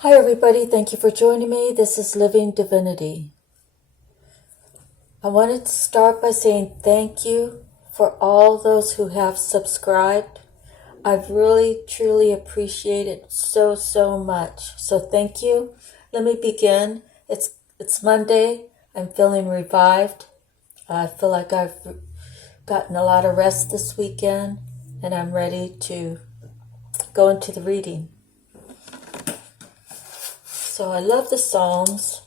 Hi everybody, thank you for joining me. This is Living Divinity. I wanted to start by saying thank you for all those who have subscribed. I've really, truly appreciated so much. So thank you. Let me begin. It's Monday. I'm feeling revived. I feel like I've gotten a lot of rest this weekend, and I'm ready to go into the reading. So I love the Psalms.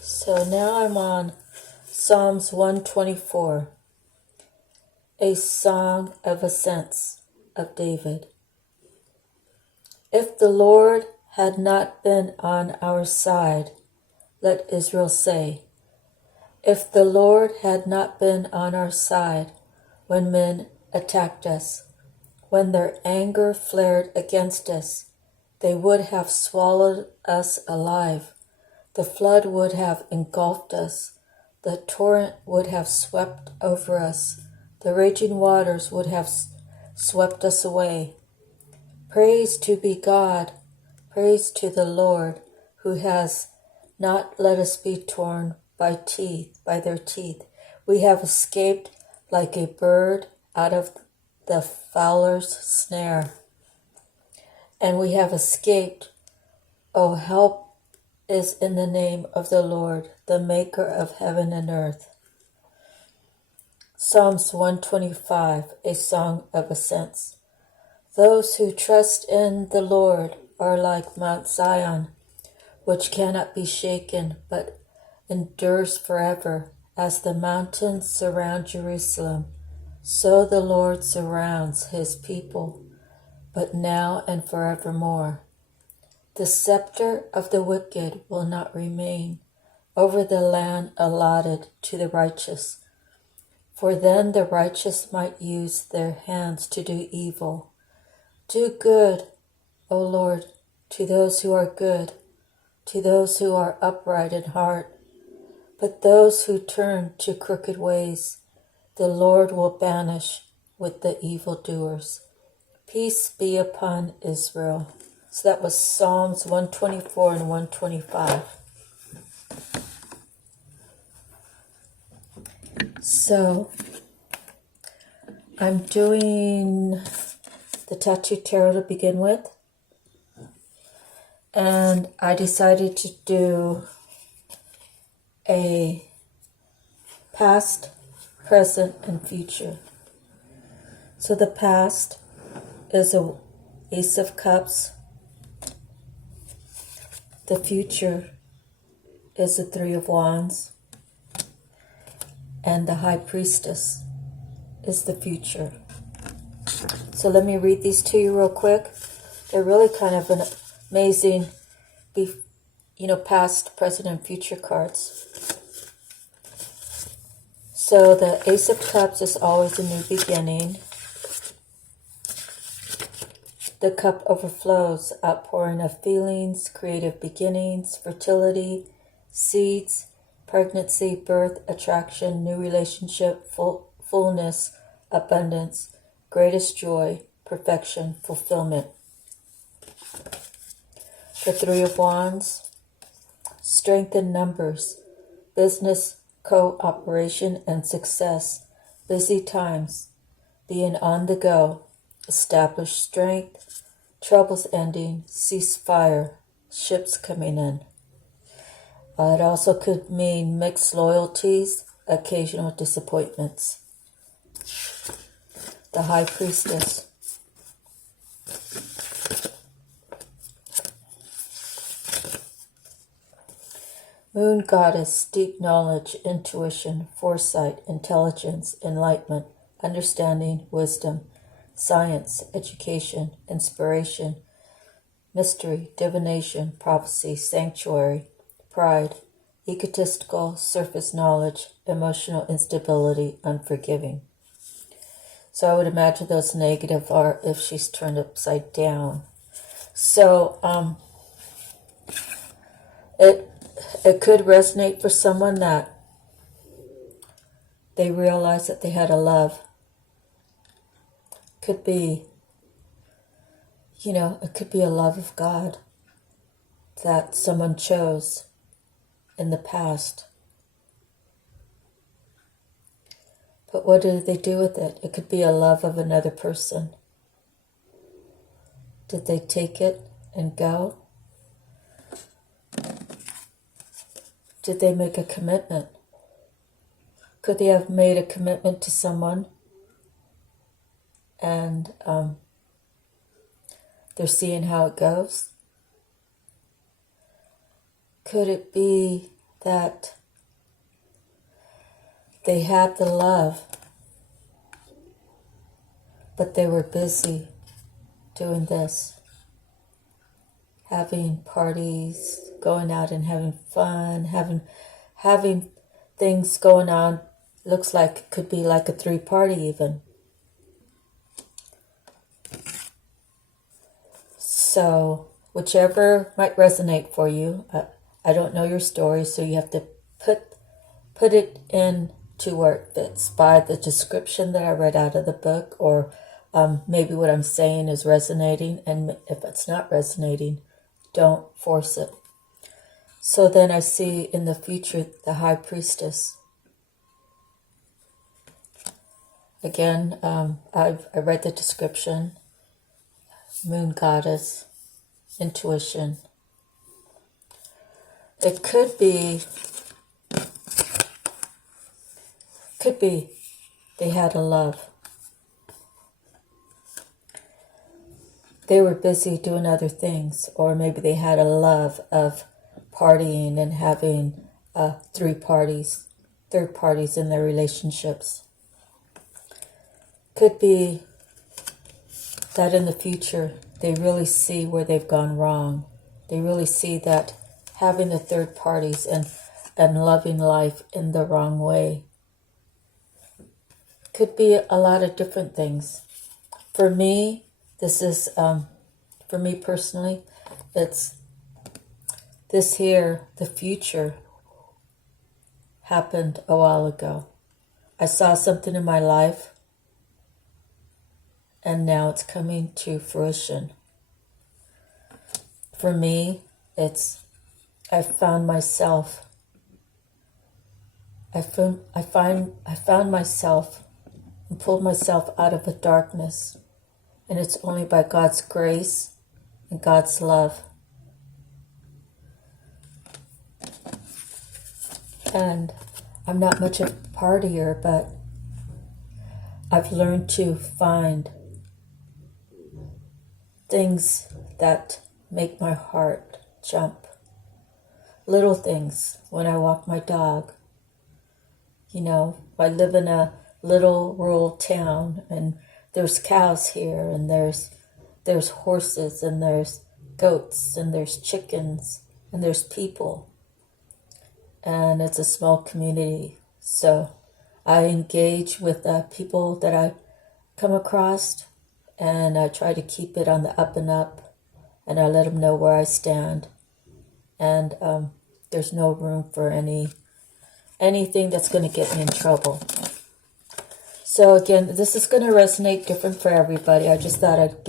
So now I'm on Psalms 124, a song of ascents of David. If the Lord had not been on our side, let Israel say, if the Lord had not been on our side when men attacked us, when their anger flared against us, they would have swallowed us alive. The flood would have engulfed us. The torrent would have swept over us. The raging waters would have swept us away. Praise to be God. Praise to the Lord, who has not let us be torn by their teeth. We have escaped like a bird out of the fowler's snare. And we have escaped. Oh, help is in the name of the Lord, the maker of heaven and earth. Psalms 125, a song of ascents. Those who trust in the Lord are like Mount Zion, which cannot be shaken, but endures forever. As the mountains surround Jerusalem, so the Lord surrounds his people, but now and forevermore. The scepter of the wicked will not remain over the land allotted to the righteous, for then the righteous might use their hands to do evil. Do good, O Lord, to those who are good, to those who are upright in heart. But those who turn to crooked ways, the Lord will banish with the evildoers. Peace be upon Israel. So that was Psalms 124 and 125. So I'm doing the Tattoo Tarot to begin with. And I decided to do a past, present, and future. So the past is a Ace of Cups. The future is the Three of Wands. And the High Priestess is the future. So let me read these to you real quick. They're really kind of an amazing, past, present, and future cards. So the Ace of Cups is always a new beginning. The cup overflows, outpouring of feelings, creative beginnings, fertility, seeds, pregnancy, birth, attraction, new relationship, fullness, abundance, greatest joy, perfection, fulfillment. The Three of Wands, strength in numbers, business, cooperation, and success, busy times, being on the go, established strength, troubles ending, ceasefire, ships coming in. It also could mean mixed loyalties, occasional disappointments. The High Priestess. Moon Goddess, deep knowledge, intuition, foresight, intelligence, enlightenment, understanding, wisdom, science, education, inspiration, mystery, divination, prophecy, sanctuary, pride, egotistical, surface knowledge, emotional instability, unforgiving. So I would imagine those negative are if she's turned upside down. So it could resonate for someone that they realize that they had a love. Could be it could be a love of God that someone chose in the past. But what do they do with it? It could be a love of another person. Did they take it and go? Did they make a commitment? Could they have made a commitment to someone and they're seeing how it goes? Could it be that they had the love, but they were busy doing this, having parties, going out and having fun, having things going on? Looks like it could be like a 3-party even. So whichever might resonate for you. I don't know your story, so you have to put it into where it fits by the description that I read out of the book, or maybe what I'm saying is resonating, and if it's not resonating, don't force it. So then I see in the future the High Priestess. Again, I read the description. Moon Goddess, intuition. It could be they had a love. They were busy doing other things, or maybe they had a love of partying and having third parties in their relationships. Could be that in the future they really see where they've gone wrong. They really see that having the third parties and loving life in the wrong way. Could be a lot of different things. For me, this is, for me personally, it's this here, the future, happened a while ago. I saw something in my life, and now it's coming to fruition. For me, it's I found myself. I found myself and pulled myself out of the darkness, and it's only by God's grace and God's love. And I'm not much of a partier, but I've learned to find things that make my heart jump. Little things, when I walk my dog. I live in a little rural town, and there's cows here, and there's horses, and there's goats, and there's chickens, and there's people. And it's a small community. So I engage with people that I come across, and I try to keep it on the up and up, and I let them know where I stand. And there's no room for anything that's going to get me in trouble. So again, this is going to resonate different for everybody. I just thought I'd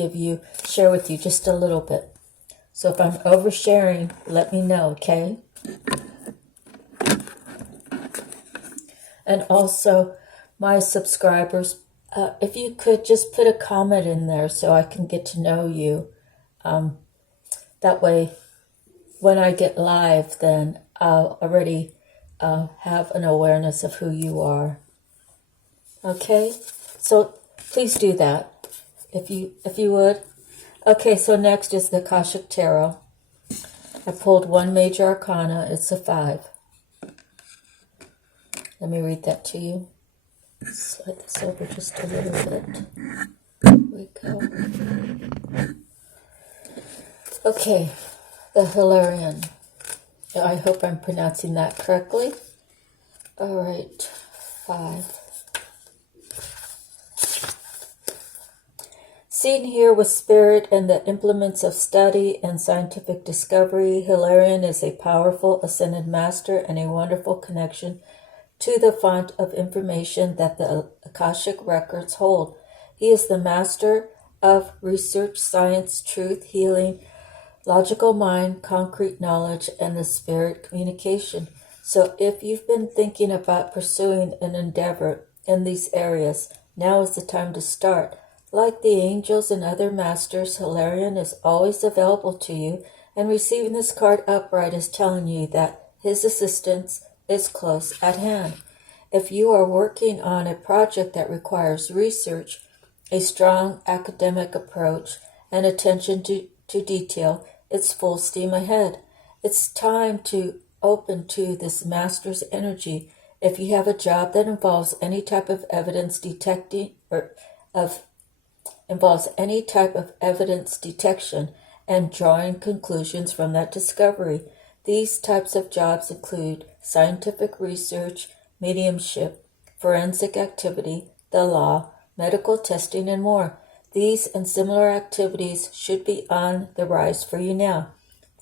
share with you just a little bit. So if I'm oversharing, let me know, okay? And also, my subscribers, if you could just put a comment in there so I can get to know you. That way, when I get live, then I'll already have an awareness of who you are. Okay? So please do that, if you would. Okay, so next is the Akashic Tarot. I pulled one major arcana. It's a 5. Let me read that to you. Slide this over just a little bit. There we go. Okay, the Hilarion. I hope I'm pronouncing that correctly. All right, 5. Seen here with spirit and the implements of study and scientific discovery, Hilarion is a powerful ascended master and a wonderful connection to the font of information that the Akashic records hold. He is the master of research, science, truth, healing, logical mind, concrete knowledge, and the spirit communication. So if you've been thinking about pursuing an endeavor in these areas, now is the time to start. Like the angels and other masters, Hilarion is always available to you, and receiving this card upright is telling you that his assistance is close at hand. If you are working on a project that requires research, a strong academic approach, and attention to detail, it's full steam ahead. It's time to open to this master's energy. If you have a job that involves any type of evidence detecting involves any type of evidence detection and drawing conclusions from that discovery, these types of jobs include scientific research, mediumship, forensic activity, the law, medical testing, and more. These and similar activities should be on the rise for you now.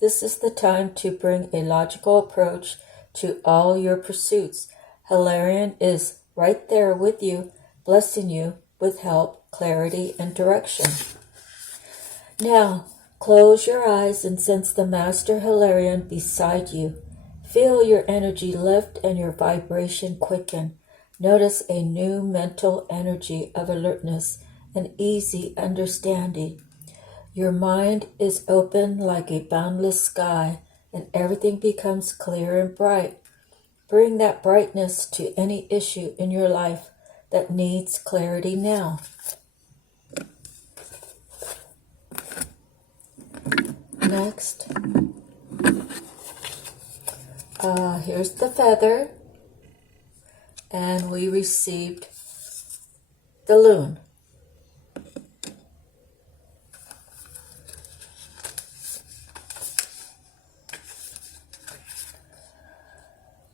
This is the time to bring a logical approach to all your pursuits. Hilarion is right there with you, blessing you with help, clarity, and direction. Now, close your eyes and sense the Master Hilarion beside you. Feel your energy lift and your vibration quicken. Notice a new mental energy of alertness and easy understanding. Your mind is open like a boundless sky, and everything becomes clear and bright. Bring that brightness to any issue in your life that needs clarity now. Next, here's the feather, and we received the loon.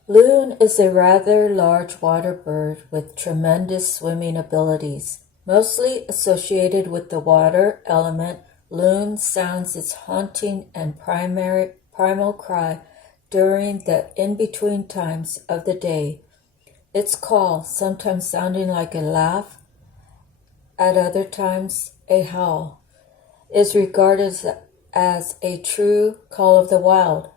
Loon is a rather large water bird with tremendous swimming abilities. Mostly associated with the water element, loon sounds its haunting and primal cry during the in-between times of the day. Its call, sometimes sounding like a laugh, at other times a howl, is regarded as a true call of the wild.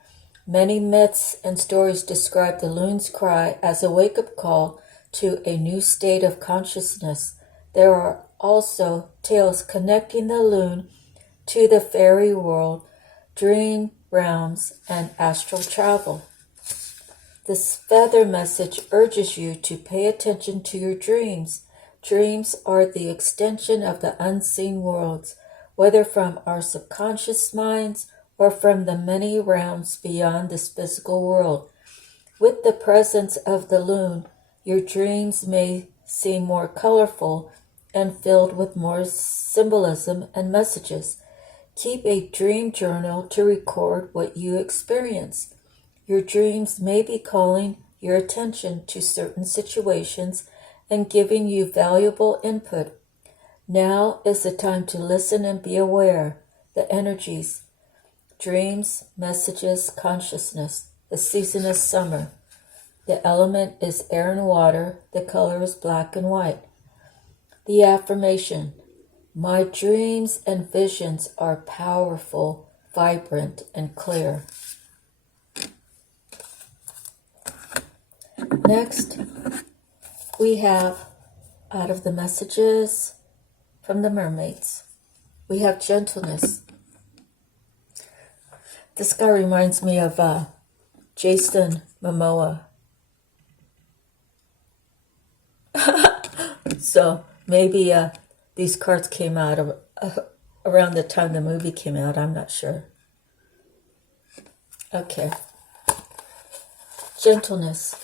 Many myths and stories describe the loon's cry as a wake-up call to a new state of consciousness. There are also tales connecting the loon to the fairy world, dream realms, and astral travel. This feather message urges you to pay attention to your dreams. Dreams are the extension of the unseen worlds, whether from our subconscious minds or from the many realms beyond this physical world. With the presence of the loon, your dreams may seem more colorful and filled with more symbolism and messages. Keep a dream journal to record what you experience. Your dreams may be calling your attention to certain situations and giving you valuable input. Now is the time to listen and be aware. The energies, dreams, messages, consciousness. The season is summer. The element is air and water. The color is black and white. The affirmation: my dreams and visions are powerful, vibrant, and clear. Next, we have, out of the messages from the mermaids, we have gentleness. This guy reminds me of Jason Momoa. So maybe these cards came out around the time the movie came out. I'm not sure. Okay. Gentleness.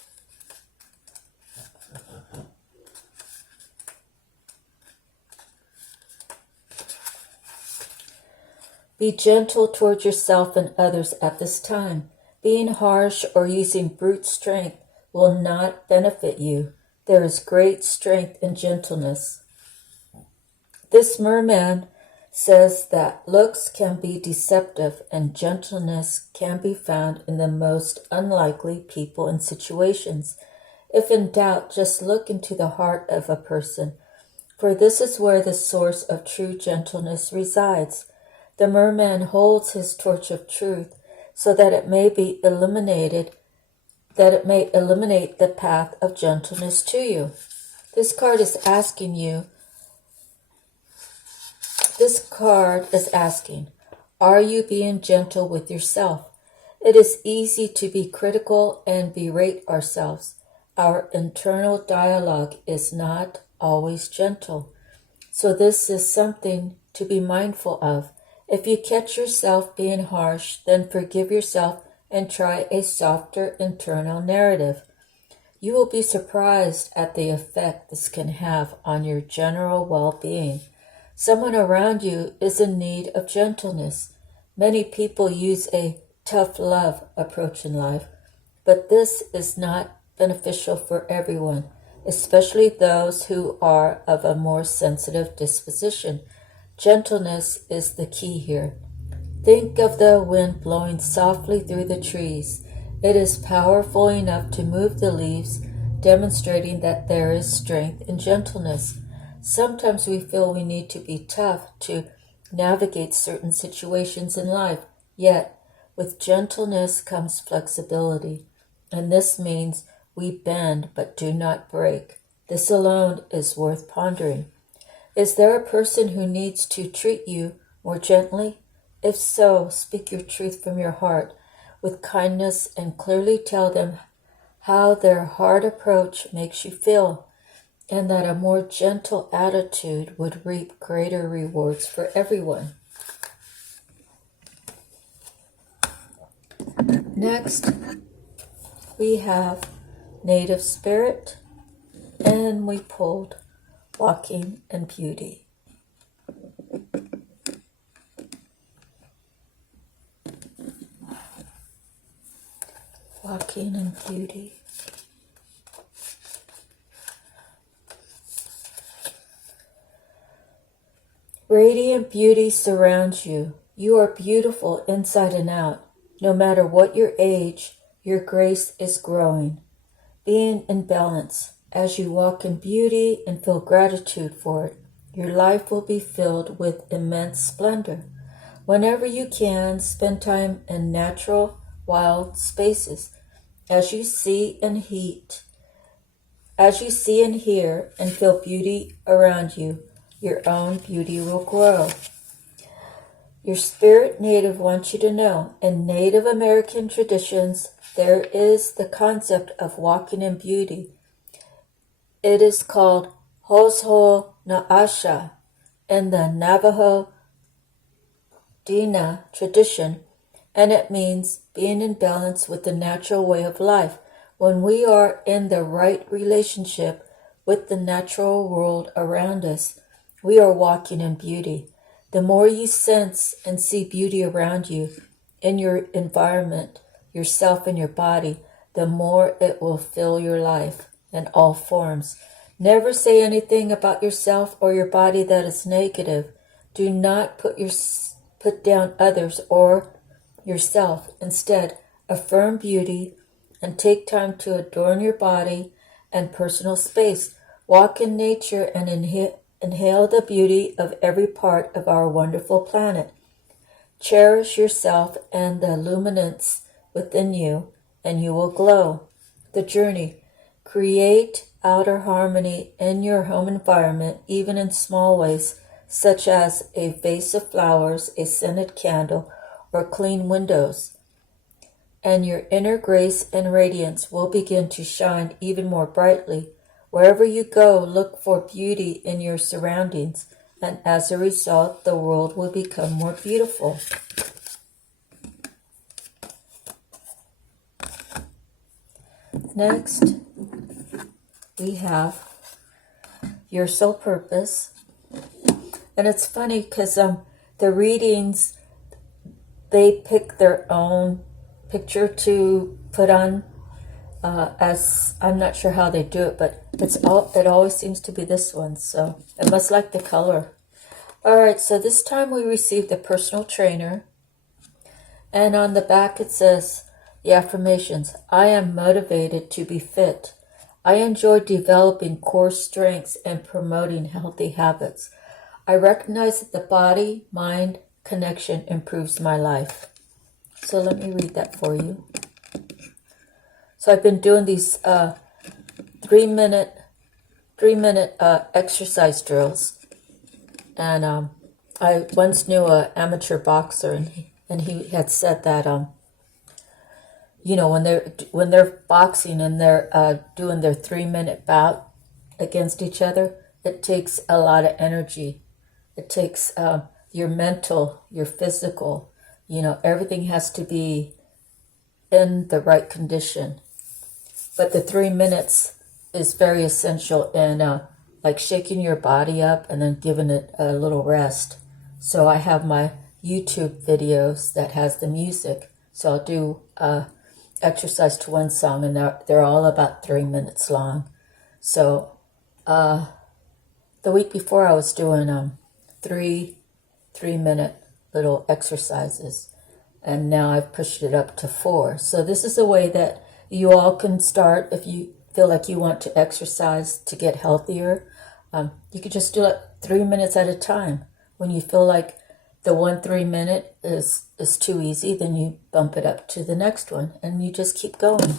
Be gentle toward yourself and others at this time. Being harsh or using brute strength will not benefit you. There is great strength in gentleness. This merman says that looks can be deceptive and gentleness can be found in the most unlikely people and situations. If in doubt, just look into the heart of a person. For this is where the source of true gentleness resides. The merman holds his torch of truth so that it may eliminate the path of gentleness to you. This card is asking, are you being gentle with yourself? It is easy to be critical and berate ourselves. Our internal dialogue is not always gentle. So this is something to be mindful of. If you catch yourself being harsh, then forgive yourself and try a softer internal narrative. You will be surprised at the effect this can have on your general well-being. Someone around you is in need of gentleness. Many people use a tough love approach in life, but this is not beneficial for everyone, especially those who are of a more sensitive disposition. Gentleness is the key here. Think of the wind blowing softly through the trees. It is powerful enough to move the leaves, demonstrating that there is strength in gentleness. Sometimes we feel we need to be tough to navigate certain situations in life, yet with gentleness comes flexibility, and this means we bend but do not break. This alone is worth pondering. Is there a person who needs to treat you more gently? If so, speak your truth from your heart with kindness and clearly tell them how their hard approach makes you feel, and that a more gentle attitude would reap greater rewards for everyone. Next, we have Native Spirit, and we pulled Walking in Beauty. Walking in Beauty. Radiant beauty surrounds you. You are beautiful inside and out. No matter what your age, your grace is growing. Being in balance. As you walk in beauty and feel gratitude for it, your life will be filled with immense splendor. Whenever you can, spend time in natural, wild spaces. As you see and hear and feel beauty around you, your own beauty will grow. Your spirit native wants you to know, in Native American traditions, there is the concept of walking in beauty. It is called Hosho Na'asha in the Navajo Dina tradition, and it means being in balance with the natural way of life. When we are in the right relationship with the natural world around us, we are walking in beauty. The more you sense and see beauty around you, in your environment, yourself and your body, the more it will fill your life in all forms. Never say anything about yourself or your body that is negative. Do not put down others or yourself. Instead, affirm beauty and take time to adorn your body and personal space. Walk in nature and inhale the beauty of every part of our wonderful planet. Cherish yourself and the luminance within you, and you will glow. The journey. Create outer harmony in your home environment, even in small ways, such as a vase of flowers, a scented candle, or clean windows. And your inner grace and radiance will begin to shine even more brightly. Wherever you go, look for beauty in your surroundings, and as a result, the world will become more beautiful. Next, we have your soul purpose. And it's funny because the readings, they pick their own picture to put on, as I'm not sure how they do it, but it always seems to be this one, so I must like the color. Alright, so this time we received a personal trainer, and on the back it says the affirmations: I am motivated to be fit. I enjoy developing core strengths and promoting healthy habits. I recognize that the body-mind connection improves my life. So let me read that for you. So I've been doing these 3-minute exercise drills, and I once knew an amateur boxer, and he had said that when they're boxing and they're doing their 3-minute bout against each other, it takes a lot of energy. It takes your mental, your physical, everything has to be in the right condition. But the 3 minutes is very essential in like shaking your body up and then giving it a little rest. So I have my YouTube videos that has the music. So I'll do exercise to one song, and they're all about 3 minutes long. So the week before I was doing 3-minute little exercises, and now I've pushed it up to 4. So this is a way that you all can start if you feel like you want to exercise to get healthier. You could just do it 3 minutes at a time. When you feel like the 3-minute is too easy, then you bump it up to the next one, and you just keep going.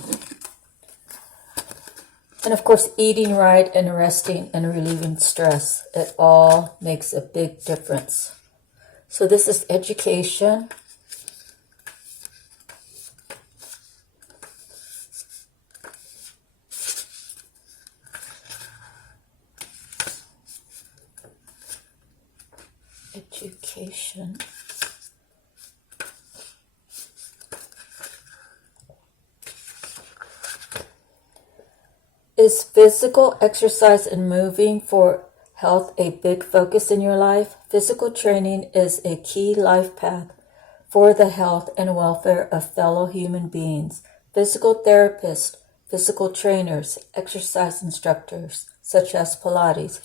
And of course, eating right and resting and relieving stress, it all makes a big difference. So this is education. Education. Is physical exercise and moving for health a big focus in your life? Physical training is a key life path for the health and welfare of fellow human beings. Physical therapists, physical trainers, exercise instructors, such as Pilates,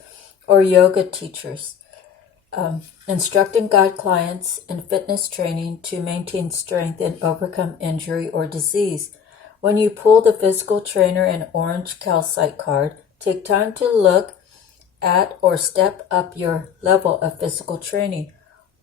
or yoga teachers, instruct and guide clients in fitness training to maintain strength and overcome injury or disease. When you pull the physical trainer and orange calcite card, take time to look at or step up your level of physical training.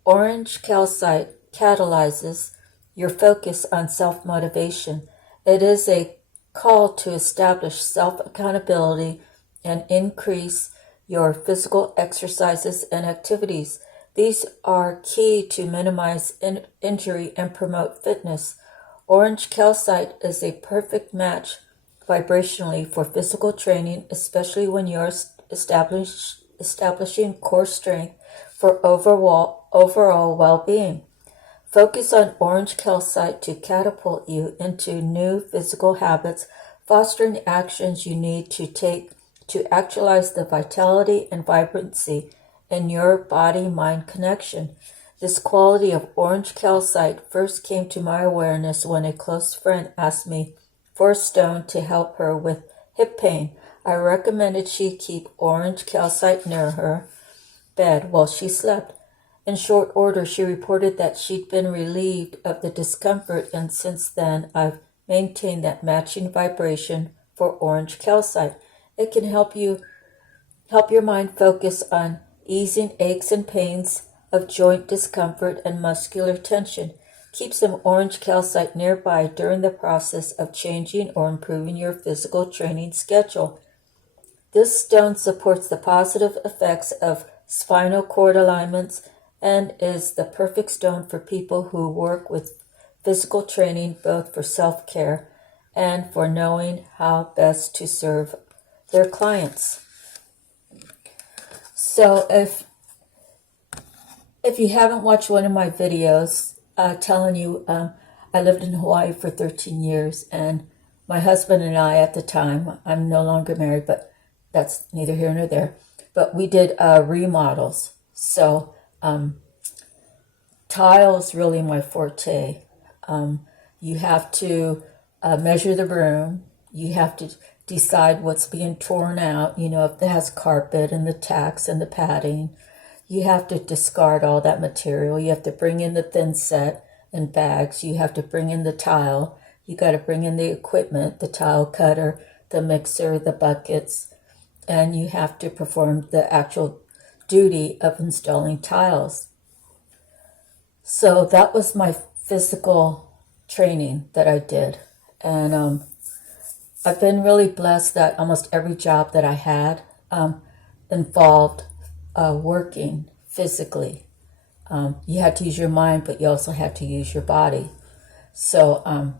Orange calcite catalyzes your focus on self-motivation. It is a call to establish self-accountability and increase your physical exercises and activities. These are key to minimize injury and promote fitness. Orange calcite is a perfect match vibrationally for physical training, especially when you're establishing core strength for overall well-being. Focus on orange calcite to catapult you into new physical habits, fostering actions you need to take to actualize the vitality and vibrancy in your body-mind connection. This quality of orange calcite first came to my awareness when a close friend asked me for a stone to help her with hip pain. I recommended she keep orange calcite near her bed while she slept. In short order, she reported that she'd been relieved of the discomfort, and since then I've maintained that matching vibration for orange calcite. It can help your mind focus on easing aches and pains of joint discomfort and muscular tension. Keep some orange calcite nearby during the process of changing or improving your physical training schedule. This stone supports the positive effects of spinal cord alignments and is the perfect stone for people who work with physical training, both for self-care and for knowing how best to serve their clients. So if you haven't watched one of my videos telling you I lived in Hawaii for 13 years, and my husband and I at the time, I'm no longer married, but that's neither here nor there, but we did remodels. So tile is really my forte. You have to measure the room. You have to decide what's being torn out, if it has carpet and the tacks and the padding. You have to discard all that material. You have to bring in the thin set and bags. You have to bring in the tile. You got to bring in the equipment, the tile cutter, the mixer, the buckets, and you have to perform the actual duty of installing tiles. So that was my physical training that I did. And I've been really blessed that almost every job that I had involved working physically. You had to use your mind, but you also had to use your body. So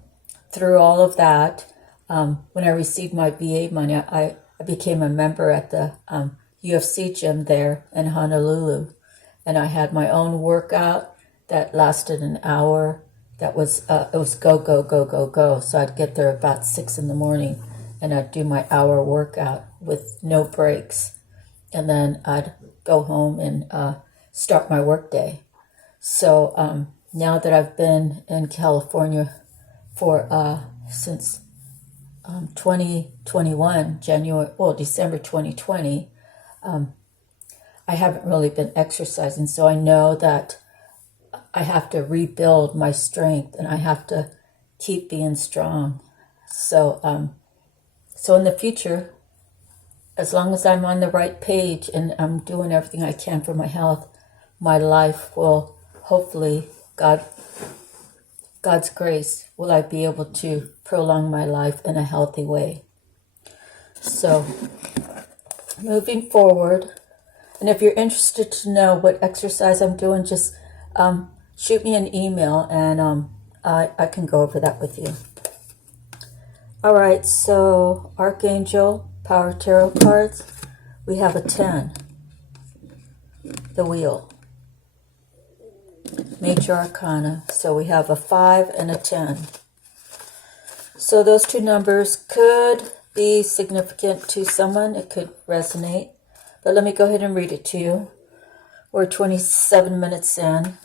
through all of that, when I received my VA money, I became a member at the UFC gym there in Honolulu. And I had my own workout that lasted an hour. That was, it was go, go, go, go, go. So I'd get there about 6 in the morning and I'd do my hour workout with no breaks. And then I'd go home and start my work day. So now that I've been in California for since 2021, December 2020, I haven't really been exercising. So I know that I have to rebuild my strength and I have to keep being strong. So so in the future, as long as I'm on the right page and I'm doing everything I can for my health, my life will hopefully, God's grace, will I be able to prolong my life in a healthy way. So moving forward, and if you're interested to know what exercise I'm doing, just shoot me an email and I can go over that with you. All right, so Archangel Power Tarot cards, we have a 10, the Wheel. Major Arcana, so we have a 5 and a 10. So those two numbers could be significant to someone. It could resonate. But let me go ahead and read it to you. We're 27 minutes in.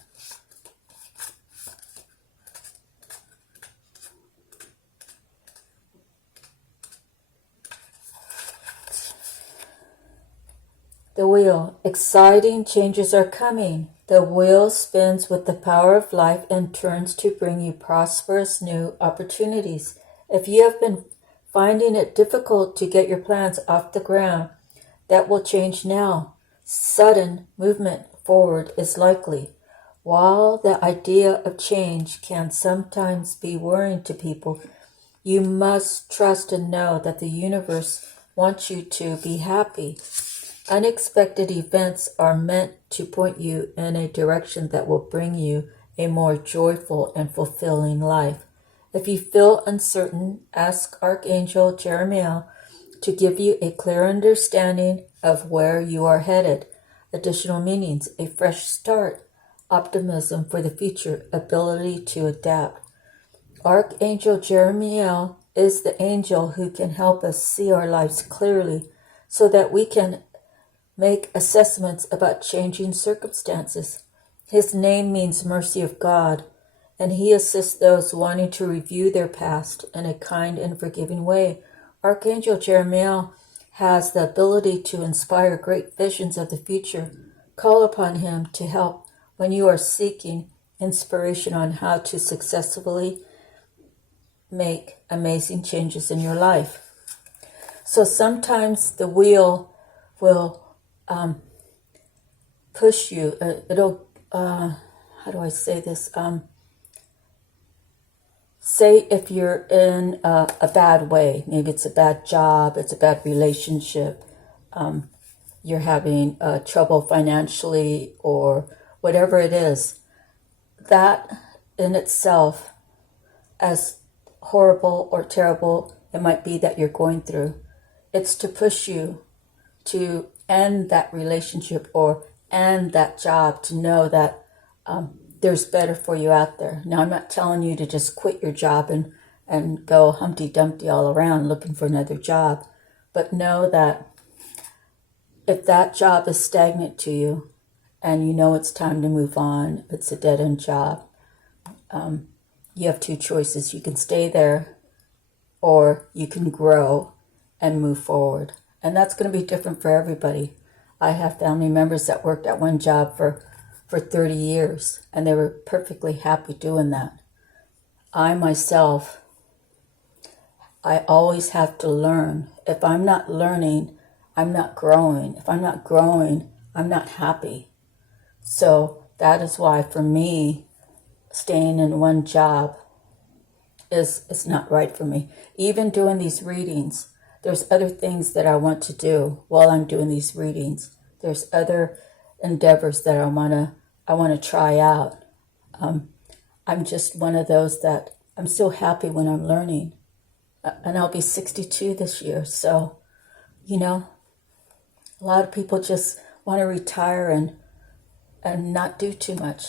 The Wheel. Exciting changes are coming. The wheel spins with the power of life and turns to bring you prosperous new opportunities. If you have been finding it difficult to get your plans off the ground, that will change now. Sudden movement forward is likely. While the idea of change can sometimes be worrying to people, you must trust and know that the universe wants you to be happy. Unexpected events are meant to point you in a direction that will bring you a more joyful and fulfilling life. If you feel uncertain, ask Archangel Jeremiah to give you a clear understanding of where you are headed. Additional meanings: a fresh start, optimism for the future, ability to adapt. Archangel Jeremiah is the angel who can help us see our lives clearly so that we can make assessments about changing circumstances. His name means mercy of God, and he assists those wanting to review their past in a kind and forgiving way. Archangel Jeremiah has the ability to inspire great visions of the future. Call upon him to help when you are seeking inspiration on how to successfully make amazing changes in your life. So sometimes the wheel will push you. It'll, how do I say this? Say if you're in a bad way, maybe it's a bad job, it's a bad relationship, you're having trouble financially or whatever it is, that in itself, as horrible or terrible it might be that you're going through, it's to push you to end that relationship or end that job, to know that there's better for you out there. Now, I'm not telling you to just quit your job and go Humpty Dumpty all around looking for another job, but know that if that job is stagnant to you and you know it's time to move on, it's a dead-end job, you have two choices. You can stay there or you can grow and move forward. And that's going to be different for everybody. I have family members that worked at one job for 30 years, and they were perfectly happy doing that. I myself I always have to learn. If I'm not learning, I'm not growing. If I'm not growing, I'm not happy. So that is why for me, staying in one job is not right for me. Even doing these readings, there's other things that I want to do while I'm doing these readings. There's other endeavors that I want to try out. I'm just one of those that I'm still happy when I'm learning. And I'll be 62 this year. So, a lot of people just want to retire and not do too much.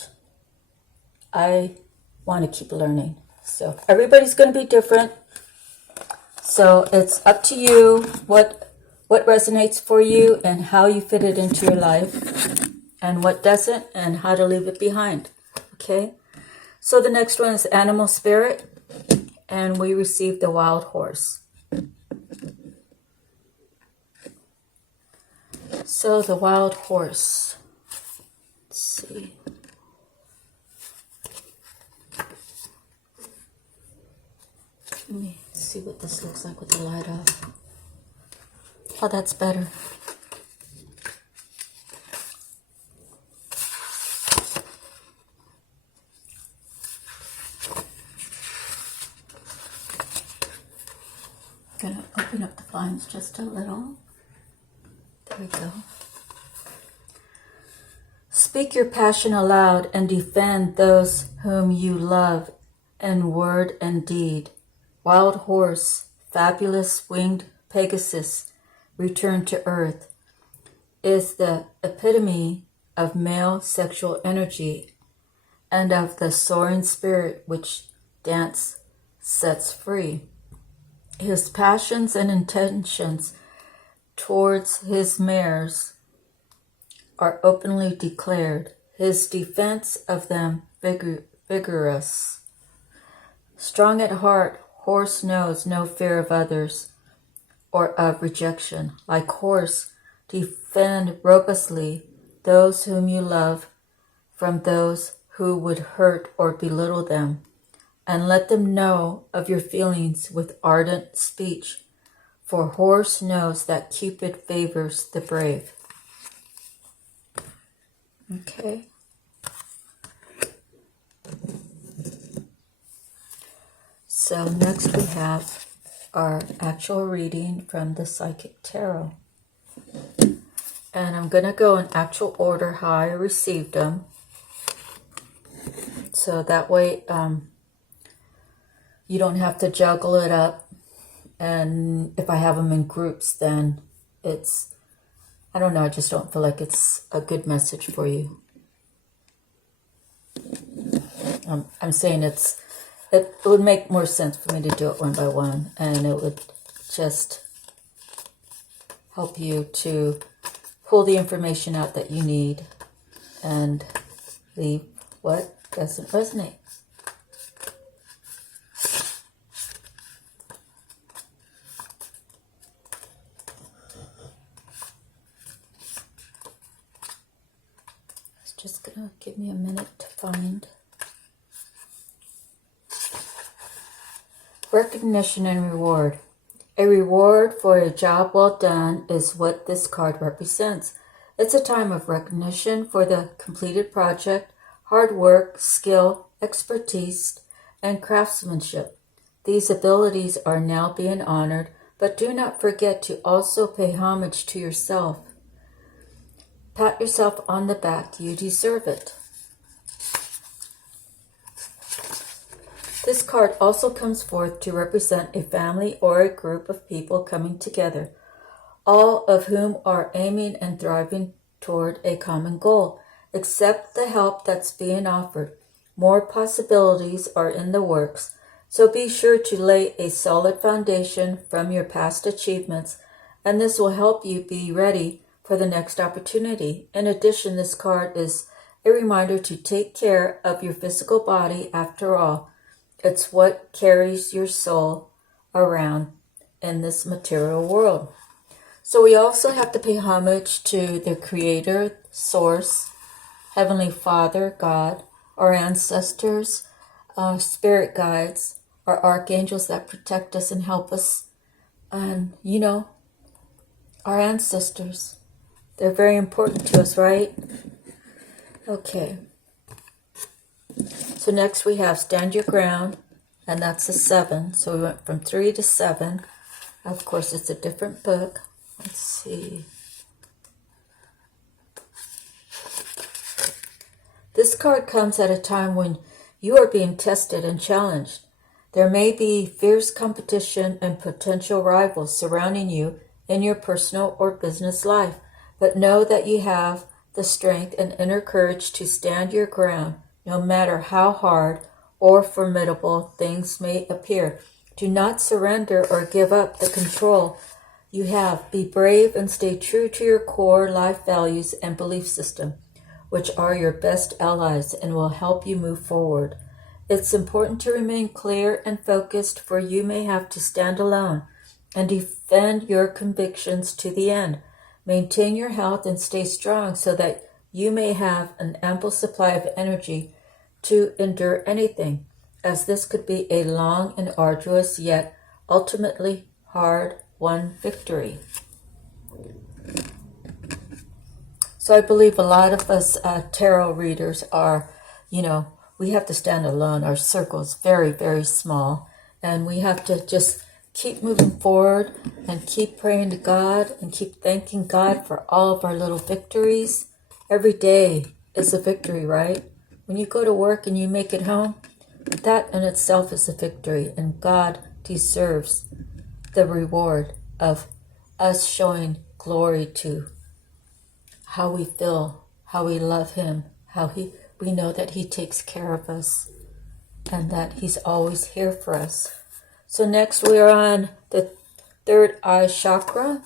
I want to keep learning. So everybody's going to be different. So it's up to you what resonates for you and how you fit it into your life, and what doesn't, and how to leave it behind. Okay? So the next one is animal spirit, and we received the wild horse. So the wild horse. Let's see. Let me see what this looks like with the light off. Oh, that's better. I'm going to open up the blinds just a little. There we go. Speak your passion aloud and defend those whom you love in word and deed. Wild horse, fabulous winged Pegasus, returned to earth, is the epitome of male sexual energy and of the soaring spirit which dance sets free. His passions and intentions towards his mares are openly declared, his defense of them vigorous. Strong at heart, horse knows no fear of others or of rejection. Like horse, defend robustly those whom you love from those who would hurt or belittle them, and let them know of your feelings with ardent speech, for horse knows that Cupid favors the brave. Okay. So next we have our actual reading from the Psychic Tarot. And I'm going to go in actual order how I received them. So that way you don't have to juggle it up. And if I have them in groups, then it's, I don't know, I just don't feel like it's a good message for you. I'm saying it would make more sense for me to do it one by one, and it would just help you to pull the information out that you need and leave what doesn't resonate. It's just gonna give me a minute to find. Recognition and reward. A reward for a job well done is what this card represents. It's a time of recognition for the completed project, hard work, skill, expertise, and craftsmanship. These abilities are now being honored, but do not forget to also pay homage to yourself. Pat yourself on the back. You deserve it. This card also comes forth to represent a family or a group of people coming together, all of whom are aiming and thriving toward a common goal. Accept the help that's being offered. More possibilities are in the works, so be sure to lay a solid foundation from your past achievements, and this will help you be ready for the next opportunity. In addition, this card is a reminder to take care of your physical body. After all, it's what carries your soul around in this material world. So we also have to pay homage to the Creator, Source, Heavenly Father, God, our ancestors, spirit guides, our archangels that protect us and help us, and our ancestors. They're very important to us, right? Okay. So next we have Stand Your Ground, and that's a 7. So we went from 3 to 7. Of course, it's a different book. Let's see. This card comes at a time when you are being tested and challenged. There may be fierce competition and potential rivals surrounding you in your personal or business life, but know that you have the strength and inner courage to stand your ground, no matter how hard or formidable things may appear. Do not surrender or give up the control you have. Be brave and stay true to your core life values and belief system, which are your best allies and will help you move forward. It's important to remain clear and focused, for you may have to stand alone and defend your convictions to the end. Maintain your health and stay strong so that you may have an ample supply of energy to endure anything, as this could be a long and arduous yet ultimately hard-won victory. So I believe a lot of us tarot readers are, we have to stand alone. Our circle is very, very small, and we have to just keep moving forward and keep praying to God and keep thanking God for all of our little victories. Every day is a victory, right? When you go to work and you make it home, that in itself is a victory, and God deserves the reward of us showing glory to how we feel, how we love Him, we know that He takes care of us and that He's always here for us. So next we are on the third eye chakra.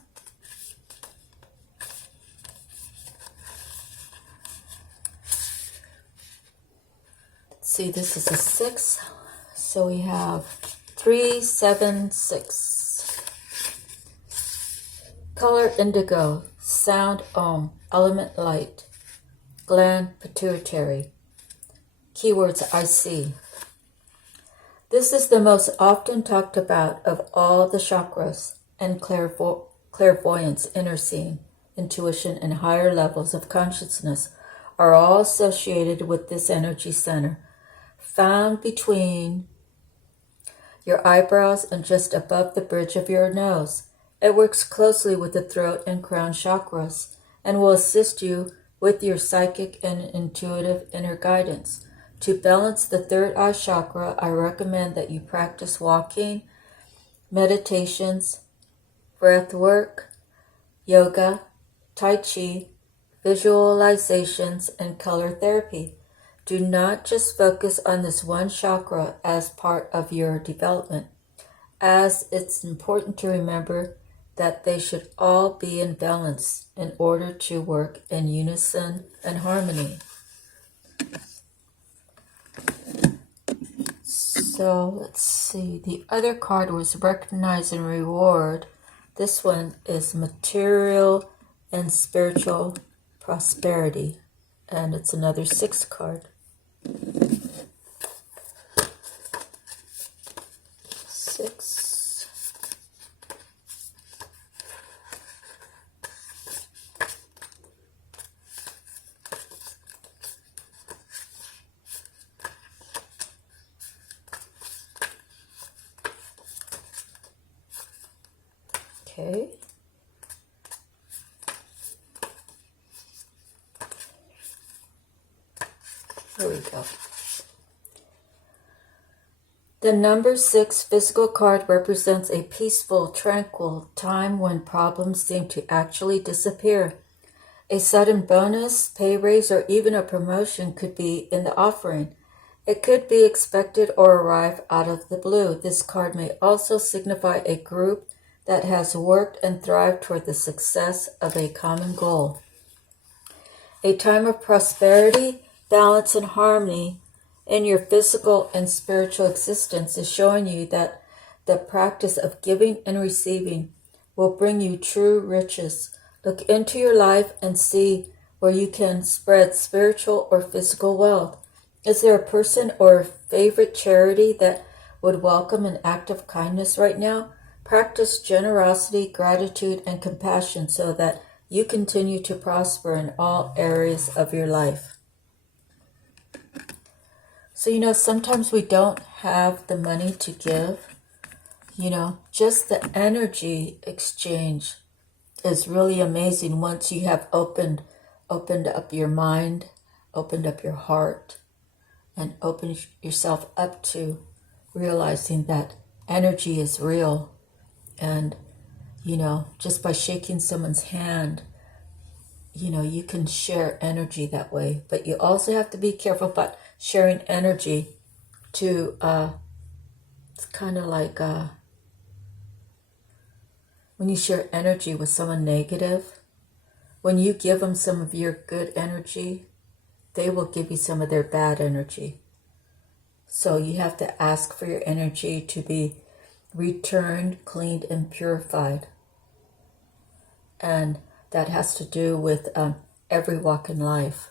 Let's see, this is a 6. So we have 3, 7, 6. Color indigo, sound Om, element light, gland pituitary. Keywords I see. This is the most often talked about of all the chakras, and clairvoyance, inner seeing, intuition, and higher levels of consciousness are all associated with this energy center, found between your eyebrows and just above the bridge of your nose. It works closely with the throat and crown chakras and will assist you with your psychic and intuitive inner guidance. To balance the third eye chakra, I recommend that you practice walking, meditations, breath work, yoga, tai chi, visualizations, and color therapy. Do not just focus on this one chakra as part of your development, as it's important to remember that they should all be in balance in order to work in unison and harmony. So let's see, the other card was Recognize and Reward. This one is Material and Spiritual Prosperity, and it's another 6 card. 6. Okay. Here we go. The number 6 physical card represents a peaceful, tranquil time when problems seem to actually disappear. A sudden bonus, pay raise, or even a promotion could be in the offering. It could be expected or arrive out of the blue. This card may also signify a group that has worked and thrived toward the success of a common goal. A time of prosperity, balance, and harmony in your physical and spiritual existence is showing you that the practice of giving and receiving will bring you true riches. Look into your life and see where you can spread spiritual or physical wealth. Is there a person or favorite charity that would welcome an act of kindness right now, practice generosity, gratitude, and compassion so that you continue to prosper in all areas of your life. So, sometimes we don't have the money to give. Just the energy exchange is really amazing once you have opened up your mind, opened up your heart, and opened yourself up to realizing that energy is real. And, just by shaking someone's hand, you can share energy that way. But you also have to be careful about sharing energy to, it's kind of like when you share energy with someone negative, when you give them some of your good energy, they will give you some of their bad energy. So you have to ask for your energy to be returned, cleaned, and purified. And that has to do with every walk in life.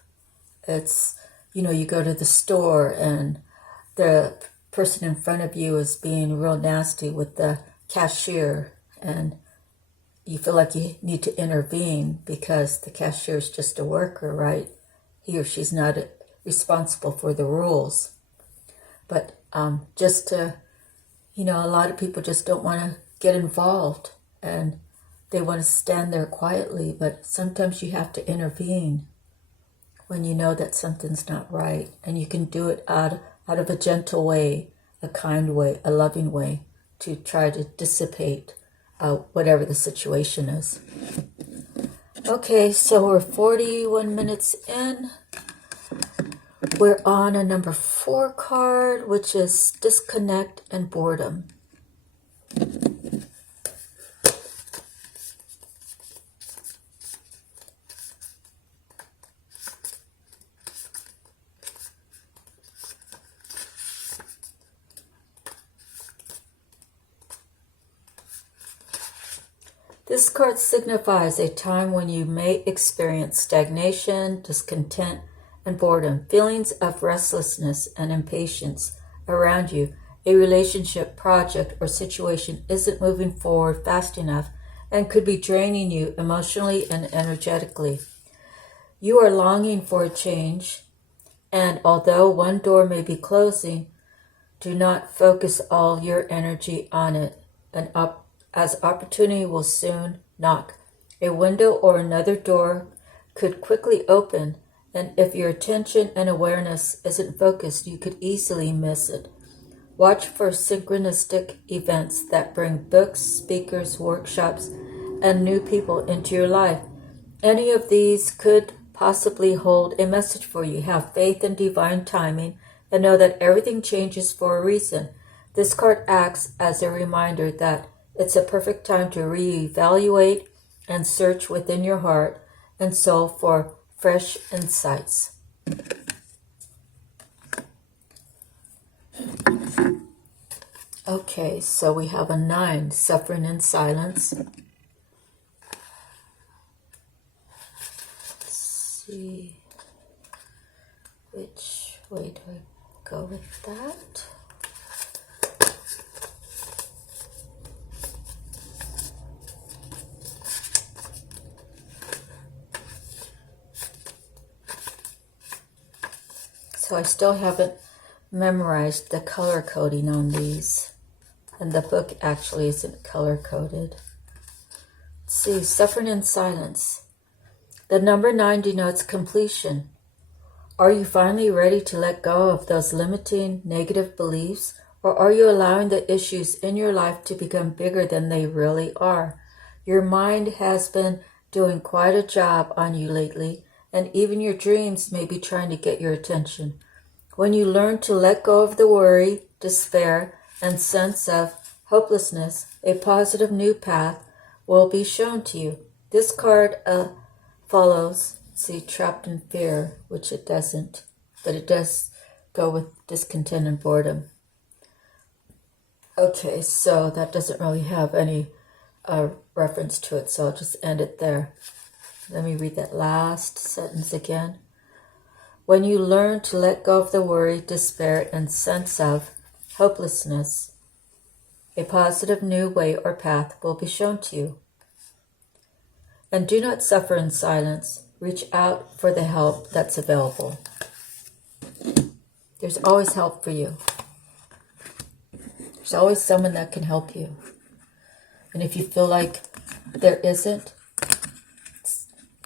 It's, you go to the store and the person in front of you is being real nasty with the cashier, and you feel like you need to intervene because the cashier is just a worker, right? He or she's not responsible for the rules. But just to, a lot of people just don't want to get involved and they want to stand there quietly, but sometimes you have to intervene when you know that something's not right. And you can do it out of a gentle way, a kind way, a loving way to try to dissipate whatever the situation is. Okay, so we're 41 minutes in. We're on a number 4 card, which is disconnect and boredom. This card signifies a time when you may experience stagnation, discontent, and boredom, feelings of restlessness and impatience around you. A relationship, project, or situation isn't moving forward fast enough and could be draining you emotionally and energetically. You are longing for a change, and although one door may be closing, do not focus all your energy on it, as opportunity will soon knock. A window or another door could quickly open, and if your attention and awareness isn't focused, you could easily miss it. Watch for synchronistic events that bring books, speakers, workshops, and new people into your life. Any of these could possibly hold a message for you. Have faith in divine timing and know that everything changes for a reason. This card acts as a reminder that it's a perfect time to reevaluate and search within your heart and soul for fresh insights. Okay, so we have a 9, suffering in silence. Let's see, which way do I go with that? So I still haven't memorized the color coding on these. And the book actually isn't color coded. Let's see, suffering in silence. The number 9 denotes completion. Are you finally ready to let go of those limiting negative beliefs? Or are you allowing the issues in your life to become bigger than they really are? Your mind has been doing quite a job on you lately, and even your dreams may be trying to get your attention. When you learn to let go of the worry, despair, and sense of hopelessness, a positive new path will be shown to you. This card follows, see, trapped in fear, which it doesn't, but it does go with discontent and boredom. Okay, so that doesn't really have any reference to it, so I'll just end it there. Let me read that last sentence again. When you learn to let go of the worry, despair, and sense of hopelessness, a positive new way or path will be shown to you. And do not suffer in silence. Reach out for the help that's available. There's always help for you. There's always someone that can help you. And if you feel like there isn't,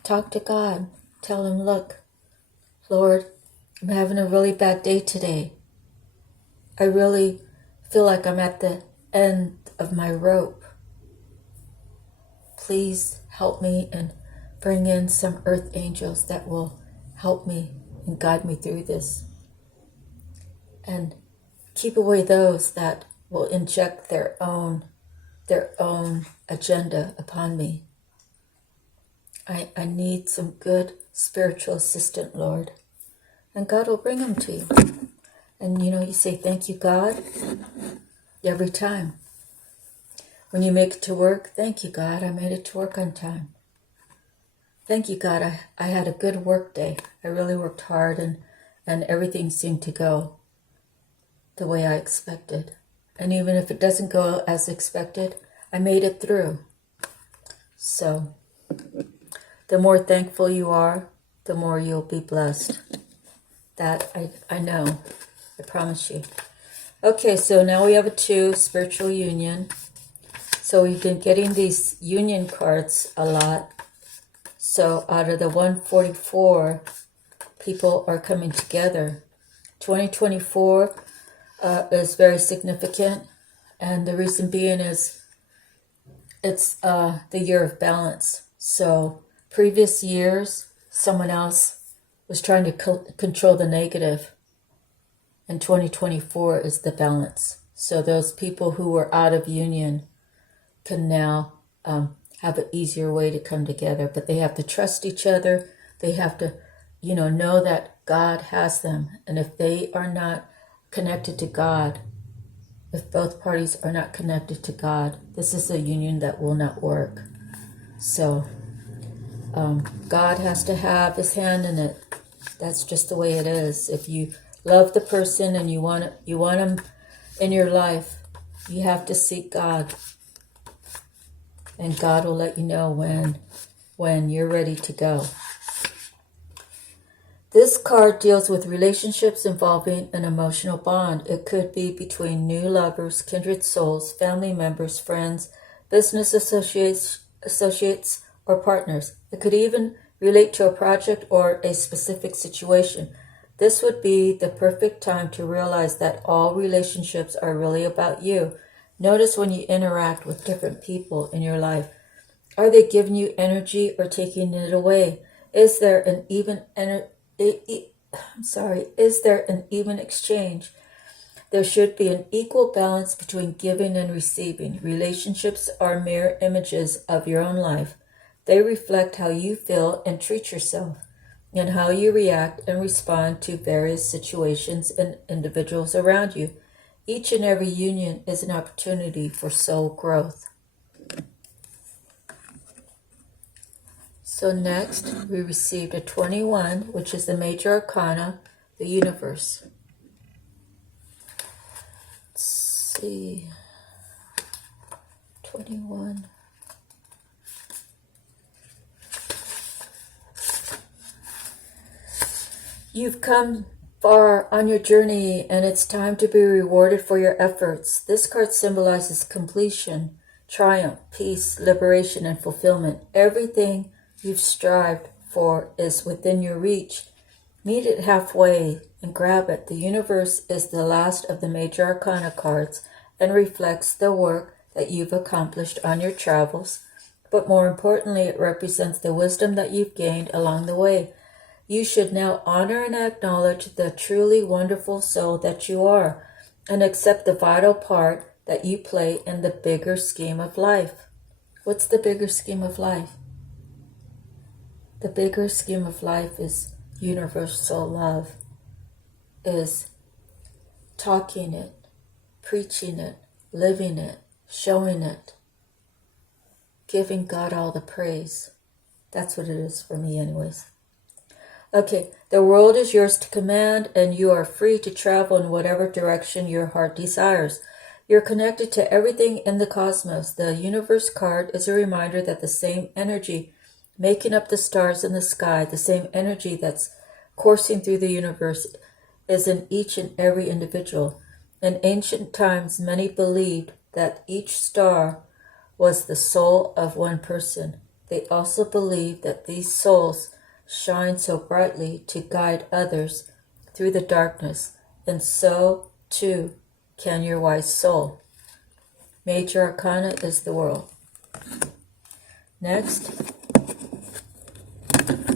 talk to God. Tell him, look, Lord, I'm having a really bad day today. I really feel like I'm at the end of my rope. Please help me and bring in some earth angels that will help me and guide me through this. And keep away those that will inject their own agenda upon me. I need some good spiritual assistant, Lord. And God will bring them to you. And you say, thank you, God, every time. When you make it to work, thank you, God, I made it to work on time. Thank you, God, I had a good work day. I really worked hard and everything seemed to go the way I expected. And even if it doesn't go as expected, I made it through. So, the more thankful you are, the more you'll be blessed. That I know. I promise you. Okay, so now we have a 2, spiritual union. So we've been getting these union cards a lot. So out of the 144, people are coming together. 2024 is very significant. And the reason being is it's the year of balance. So previous years, someone else was trying to control the negative. And 2024 is the balance. So those people who were out of union can now have an easier way to come together. But they have to trust each other. They have to, know that God has them. And if they are not connected to God, if both parties are not connected to God, this is a union that will not work. So God has to have his hand in it. That's just the way it is. If you love the person and you want them in your life, you have to seek God. And God will let you know when you're ready to go. This card deals with relationships involving an emotional bond. It could be between new lovers, kindred souls, family members, friends, business associates, or partners. It could even relate to a project or a specific situation. This would be the perfect time to realize that all relationships are really about you. Notice when you interact with different people in your life. Are they giving you energy or taking it away? Is there an even exchange? There should be an equal balance between giving and receiving. Relationships are mirror images of your own life. They reflect how you feel and treat yourself, and how you react and respond to various situations and individuals around you. Each and every union is an opportunity for soul growth. So next, we received a 21, which is the major arcana, the universe. Let's see. 21. You've come far on your journey, and it's time to be rewarded for your efforts. This card symbolizes completion, triumph, peace, liberation, and fulfillment. Everything you've strived for is within your reach. Meet it halfway and grab it. The universe is the last of the major arcana cards and reflects the work that you've accomplished on your travels. But more importantly, it represents the wisdom that you've gained along the way. You should now honor and acknowledge the truly wonderful soul that you are, and accept the vital part that you play in the bigger scheme of life. What's the bigger scheme of life? The bigger scheme of life is universal love, is talking it, preaching it, living it, showing it, giving God all the praise. That's what it is for me anyways. Okay, the world is yours to command, and you are free to travel in whatever direction your heart desires. You're connected to everything in the cosmos. The universe card is a reminder that the same energy making up the stars in the sky, the same energy that's coursing through the universe, is in each and every individual. In ancient times, many believed that each star was the soul of one person. They also believed that these souls shine so brightly to guide others through the darkness, and so, too, can your wise soul. Major Arcana is the world. Next,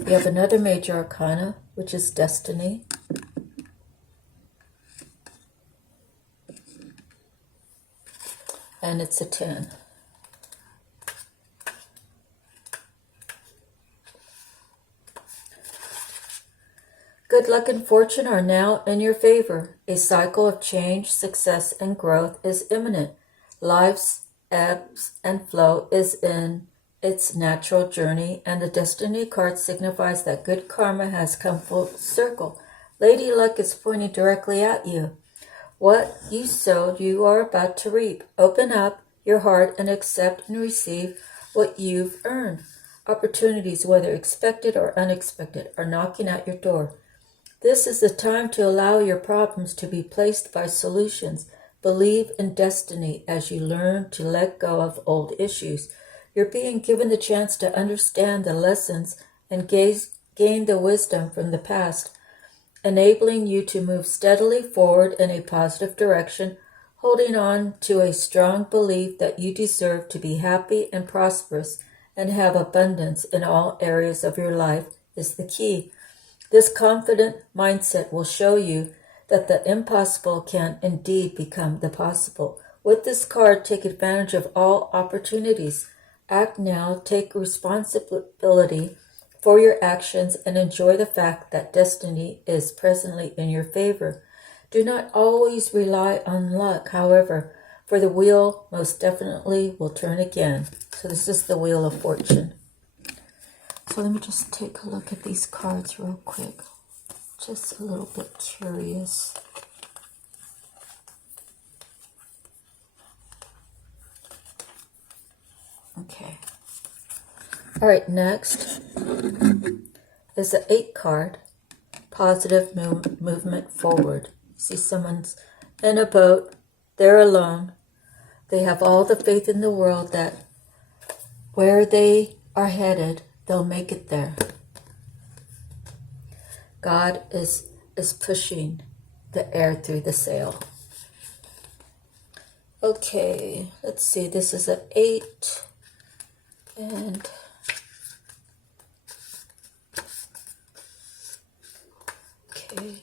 we have another Major Arcana, which is Destiny. And it's a 10. Good luck and fortune are now in your favor. A cycle of change, success, and growth is imminent. Life's ebbs and flow is in its natural journey, and the Destiny card signifies that good karma has come full circle. Lady Luck is pointing directly at you. What you sowed, you are about to reap. Open up your heart and accept and receive what you've earned. Opportunities, whether expected or unexpected, are knocking at your door. This is the time to allow your problems to be placed by solutions. Believe in destiny as you learn to let go of old issues. You're being given the chance to understand the lessons and gain the wisdom from the past, enabling you to move steadily forward in a positive direction, holding on to a strong belief that you deserve to be happy and prosperous and have abundance in all areas of your life is the key. This confident mindset will show you that the impossible can indeed become the possible. With this card, take advantage of all opportunities. Act now, take responsibility for your actions, and enjoy the fact that destiny is presently in your favor. Do not always rely on luck, however, for the wheel most definitely will turn again. So this is the Wheel of Fortune. So let me just take a look at these cards real quick. Just a little bit curious. Okay. All right, next is the 8 card, Positive Movement Forward. You see someone's in a boat, they're alone. They have all the faith in the world that where they are headed, they'll make it there. God is pushing the air through the sail. Okay, let's see. This is an 8. And okay.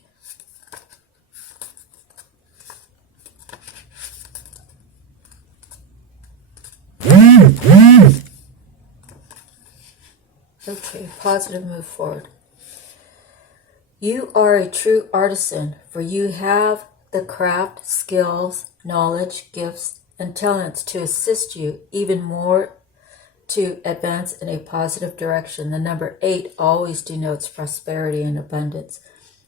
Okay, positive move forward. You are a true artisan, for you have the craft, skills, knowledge, gifts, and talents to assist you even more to advance in a positive direction. The number 8 always denotes prosperity and abundance.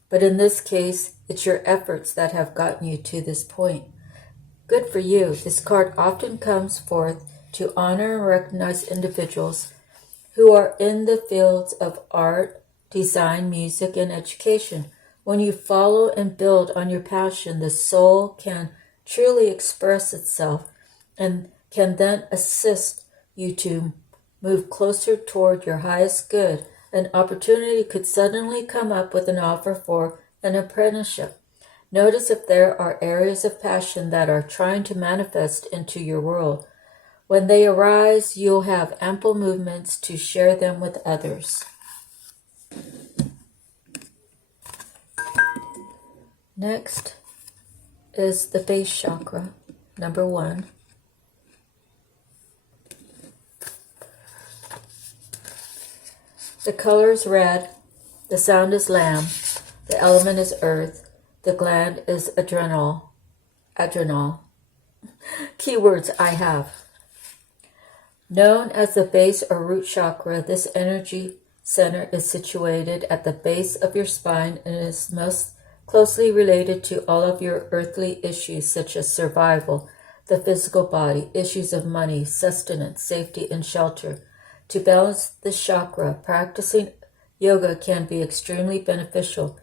But in this case, it's your efforts that have gotten you to this point. Good for you. This card often comes forth to honor and recognize individuals who are in the fields of art, design, music, and education. When you follow and build on your passion, the soul can truly express itself and can then assist you to move closer toward your highest good. An opportunity could suddenly come up with an offer for an apprenticeship. Notice if there are areas of passion that are trying to manifest into your world. When they arise, you'll have ample movements to share them with others. Next is the base chakra, number 1. The color is red, the sound is lamb, the element is earth, the gland is adrenal. Keywords I have. Known as the base or root chakra, this energy center is situated at the base of your spine and is most closely related to all of your earthly issues such as survival, the physical body, issues of money, sustenance, safety, and shelter. To balance this chakra, practicing yoga can be extremely beneficial.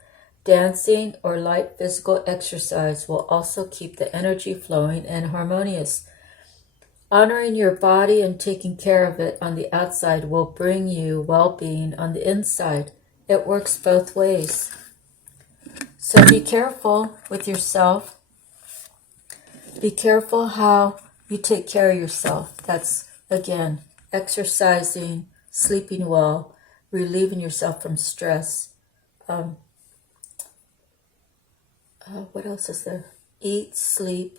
Dancing or light physical exercise will also keep the energy flowing and harmonious. Honoring your body and taking care of it on the outside will bring you well-being on the inside. It works both ways. So be careful with yourself. Be careful how you take care of yourself. That's, again, exercising, sleeping well, relieving yourself from stress. What else is there? Eat, sleep.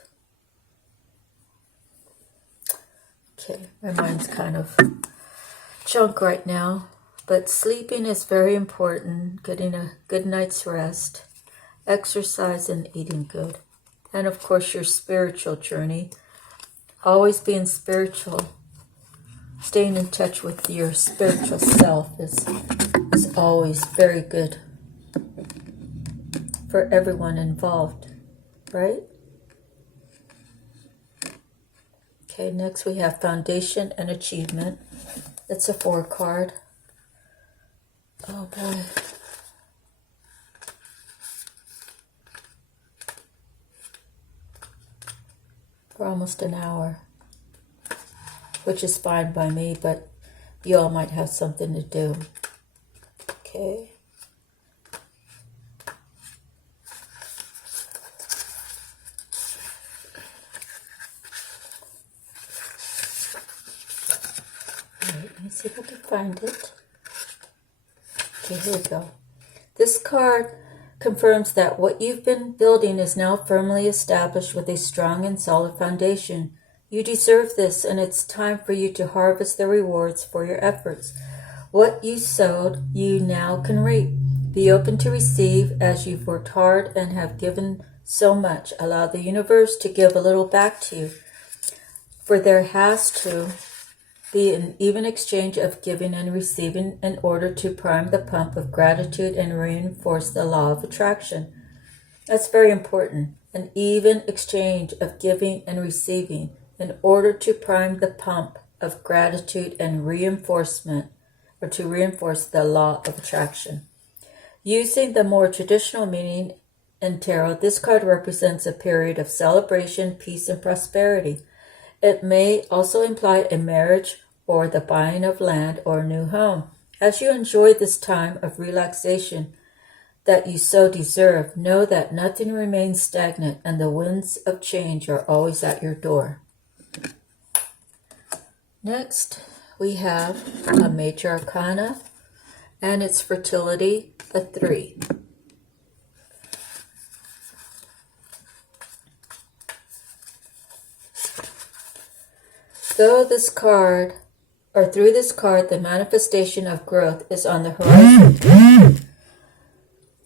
Okay, my mind's kind of junk right now, but sleeping is very important, getting a good night's rest, exercise, and eating good. And of course, your spiritual journey, always being spiritual, staying in touch with your spiritual self is always very good for everyone involved, right? Okay, next we have Foundation and Achievement. It's a 4 card. Oh boy. For almost an hour, which is fine by me, but you all might have something to do. Okay. Let me see if I can find it. Okay, here we go. This card confirms that what you've been building is now firmly established with a strong and solid foundation. You deserve this, and it's time for you to harvest the rewards for your efforts. What you sowed, you now can reap. Be open to receive as you've worked hard and have given so much. Allow the universe to give a little back to you, for there has to be an even exchange of giving and receiving in order to prime the pump of gratitude and reinforce the law of attraction. That's very important. An even exchange of giving and receiving in order to prime the pump of gratitude and reinforcement, or to reinforce the law of attraction. Using the more traditional meaning in tarot, this card represents a period of celebration, peace, and prosperity. It may also imply a marriage or the buying of land or a new home. As you enjoy this time of relaxation that you so deserve, know that nothing remains stagnant and the winds of change are always at your door. Next, we have a major arcana, and it's fertility, a 3. Through this card, the manifestation of growth is on the horizon.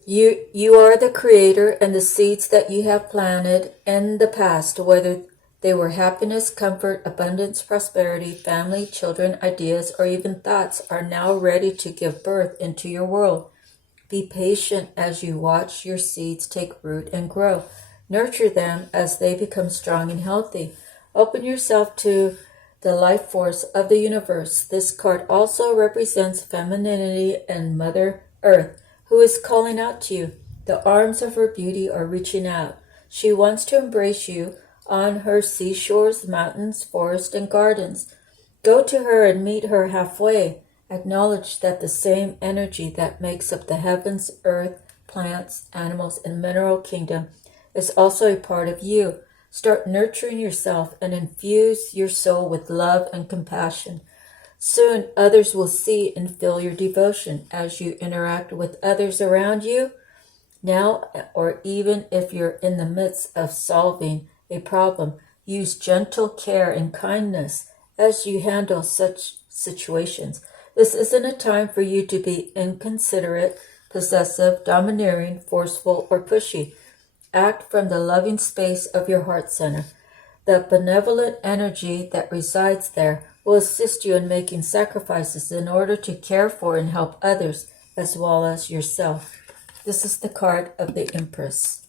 You are the creator, and the seeds that you have planted in the past, whether they were happiness, comfort, abundance, prosperity, family, children, ideas, or even thoughts, are now ready to give birth into your world. Be patient as you watch your seeds take root and grow. Nurture them as they become strong and healthy. Open yourself to the life force of the universe. This card also represents femininity and Mother Earth, who is calling out to you. The arms of her beauty are reaching out. She wants to embrace you on her seashores, mountains, forests, and gardens. Go to her and meet her halfway. Acknowledge that the same energy that makes up the heavens, earth, plants, animals, and mineral kingdom is also a part of you. Start nurturing yourself and infuse your soul with love and compassion. Soon others will see and feel your devotion as you interact with others around you. Now, or even if you're in the midst of solving a problem, use gentle care and kindness as you handle such situations. This isn't a time for you to be inconsiderate, possessive, domineering, forceful, or pushy. Act from the loving space of your heart center. The benevolent energy that resides there will assist you in making sacrifices in order to care for and help others as well as yourself. This is the card of the Empress.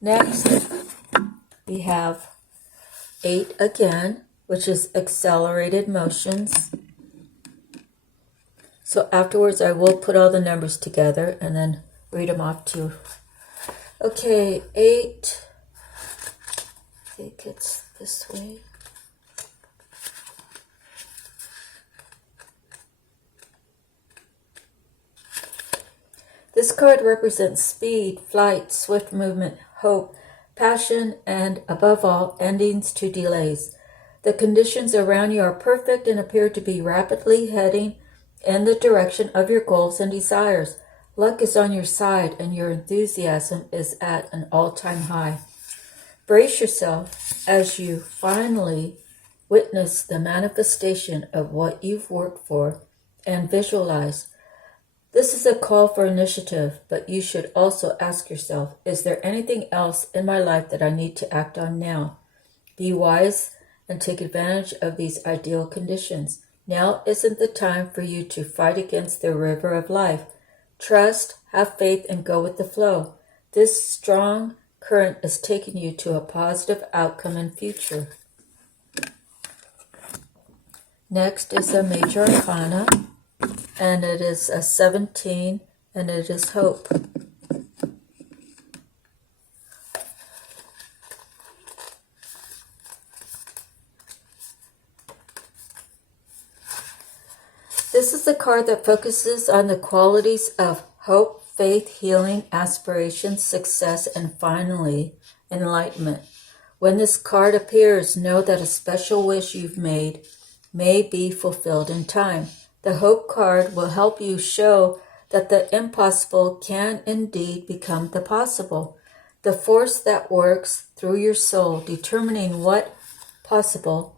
Next, we have 8 again, which is accelerated motions. So afterwards I will put all the numbers together and then read them off to you. Okay, 8. I think it's this way. This card represents speed, flight, swift movement, hope, passion, and, above all, endings to delays. The conditions around you are perfect and appear to be rapidly heading in the direction of your goals and desires. Luck is on your side and your enthusiasm is at an all-time high. Brace yourself as you finally witness the manifestation of what you've worked for and visualize. This is a call for initiative, but you should also ask yourself, is there anything else in my life that I need to act on now? Be wise and take advantage of these ideal conditions. Now isn't the time for you to fight against the river of life. Trust, have faith, and go with the flow. This strong current is taking you to a positive outcome and future. Next is a major arcana, and it is a 17, and it is hope. This is the card that focuses on the qualities of hope, faith, healing, aspiration, success, and finally, enlightenment. When this card appears, know that a special wish you've made may be fulfilled in time. The hope card will help you show that the impossible can indeed become the possible. The force that works through your soul, determining what possible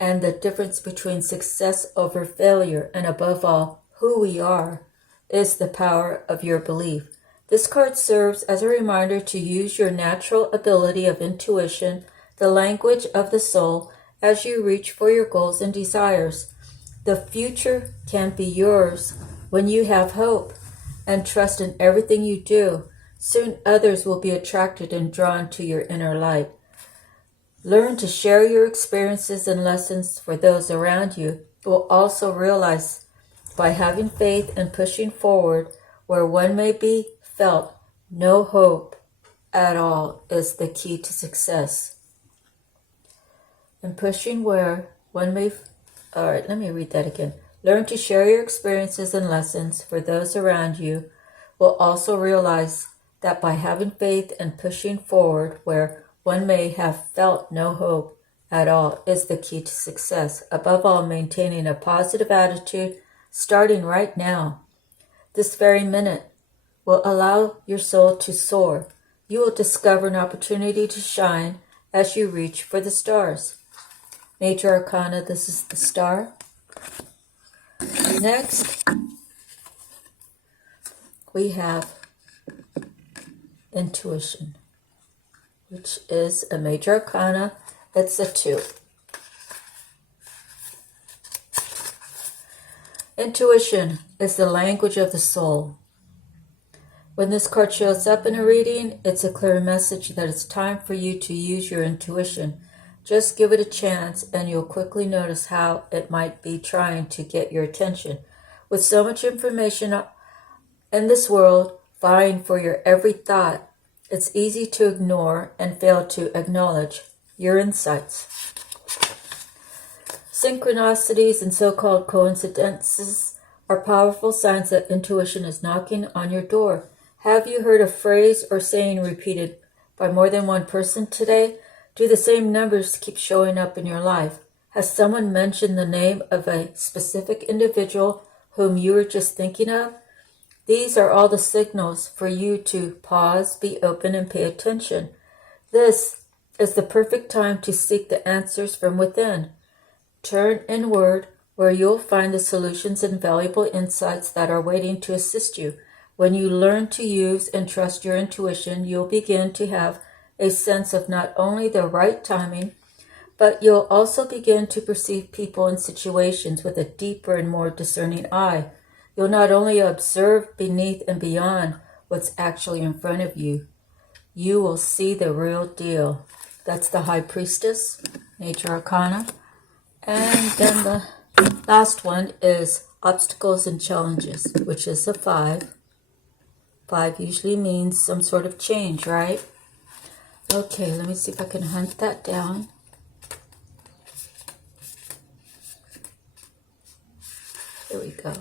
and the difference between success over failure, and above all, who we are, is the power of your belief. This card serves as a reminder to use your natural ability of intuition, the language of the soul, as you reach for your goals and desires. The future can be yours when you have hope and trust in everything you do. Soon others will be attracted and drawn to your inner light. Learn to share your experiences and lessons for those around you. You will also realize by having faith and pushing forward where one may be felt no hope at all is the key to success. And pushing where one may... All right, let me read that again. Learn to share your experiences and lessons for those around you. Will also realize that by having faith and pushing forward where one may have felt no hope at all is the key to success. Above all, maintaining a positive attitude starting right now. This very minute will allow your soul to soar. You will discover an opportunity to shine as you reach for the stars. Major Arcana, this is the star. Next, we have intuition, which is a major arcana. It's a 2. Intuition is the language of the soul. When this card shows up in a reading, it's a clear message that it's time for you to use your intuition. Just give it a chance and you'll quickly notice how it might be trying to get your attention. With so much information in this world vying for your every thought, it's easy to ignore and fail to acknowledge your insights. Synchronicities and so-called coincidences are powerful signs that intuition is knocking on your door. Have you heard a phrase or saying repeated by more than one person today? Do the same numbers keep showing up in your life? Has someone mentioned the name of a specific individual whom you were just thinking of? These are all the signals for you to pause, be open, and pay attention. This is the perfect time to seek the answers from within. Turn inward, where you'll find the solutions and valuable insights that are waiting to assist you. When you learn to use and trust your intuition, you'll begin to have a sense of not only the right timing, but you'll also begin to perceive people and situations with a deeper and more discerning eye. You'll not only observe beneath and beyond what's actually in front of you, you will see the real deal. That's the High Priestess, Major Arcana. And then the last one is Obstacles and Challenges, which is a 5. 5 usually means some sort of change, right? Okay, let me see if I can hunt that down. Here we go.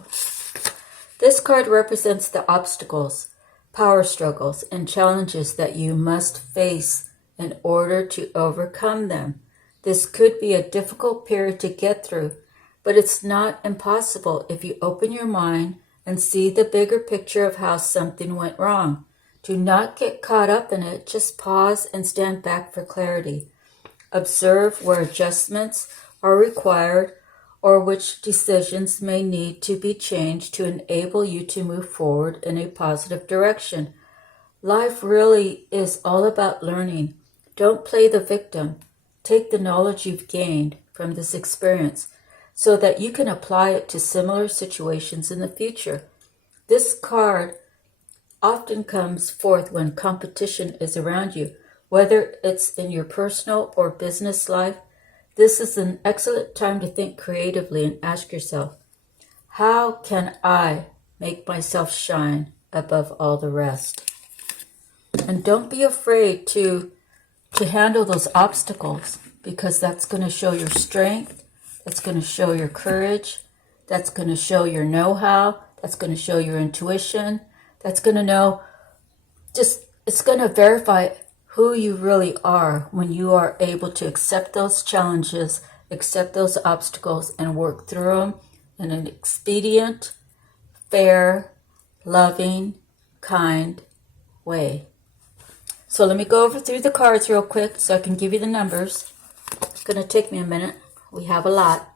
This card represents the obstacles, power struggles, and challenges that you must face in order to overcome them. This could be a difficult period to get through, but it's not impossible if you open your mind and see the bigger picture of how something went wrong. Do not get caught up in it. Just pause and stand back for clarity. Observe where adjustments are required or which decisions may need to be changed to enable you to move forward in a positive direction. Life really is all about learning. Don't play the victim. Take the knowledge you've gained from this experience so that you can apply it to similar situations in the future. This card often comes forth when competition is around you, whether it's in your personal or business life. This is an excellent time to think creatively and ask yourself, how can I make myself shine above all the rest? And don't be afraid to handle those obstacles, because that's going to show your strength, that's going to show your courage, that's going to show your know-how, that's going to show your intuition, that's going to know, it's going to verify who you really are when you are able to accept those challenges, accept those obstacles, and work through them in an expedient, fair, loving, kind way. So let me go over through the cards real quick so I can give you the numbers. It's going to take me a minute. We have a lot.